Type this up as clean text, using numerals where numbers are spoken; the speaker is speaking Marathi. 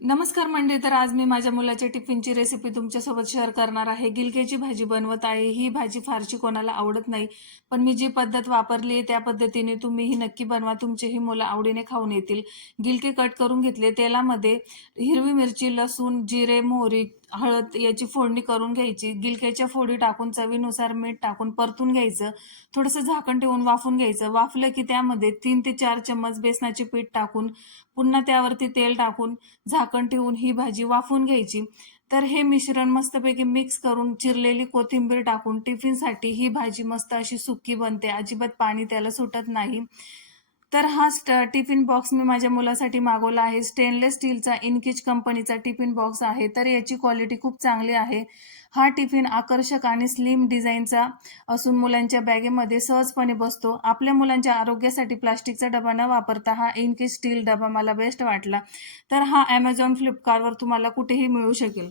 नमस्कार मंडळी. तर आज मी माझ्या मुलाच्या टिफिनची रेसिपी तुमच्यासोबत शेअर करणार आहे. गिलक्याची भाजी बनवत आहे. ही भाजी फारशी कोणाला आवडत नाही, पण मी जी पद्धत वापरली आहे त्या पद्धतीने तुम्हीही नक्की बनवा. तुमचेही मुलं आवडीने खाऊन येतील. गिलके कट करून घेतले. तेलामध्ये हिरवी मिरची, लसूण, जिरे, मोहरी, हळद याची फोडणी करून घ्यायची. गिलक्याच्या फोडी टाकून चवीनुसार मीठ टाकून परतून घ्यायचं. थोडंसं झाकण ठेवून वाफून घ्यायचं. वाफलं की त्यामध्ये 3 ते 4 चम्मच बेसनाचे पीठ टाकून पुन्हा त्यावरती तेल टाकून झाकण ठेवून ही भाजी वाफवून घ्यायची. तर हे मिश्रण मस्तपैकी मिक्स करून चिरलेली कोथिंबीर टाकून टिफिनसाठी ही भाजी मस्त अशी सुकी बनते. अजिबात पाणी त्याला सुटत नाही. तर हा टिफिन बॉक्स मी माझ्या मुलासाठी मागवला आहे. स्टेनलेस स्टीलचा इनकिच कंपनीचा टिफिन बॉक्स आहे. तर याची क्वालिटी खूप चांगली आहे. हा टिफिन आकर्षक आणि स्लिम डिझाईनचा असून मुलांच्या बॅगेमध्ये सहजपणे बसतो. आपल्या मुलांच्या आरोग्यासाठी प्लास्टिकचा डबा न वापरता हा इनकिच स्टील डबा मला बेस्ट वाटला. तर हा Amazon, Flipkartवर तुम्हाला कुठेही मिळू शकेल.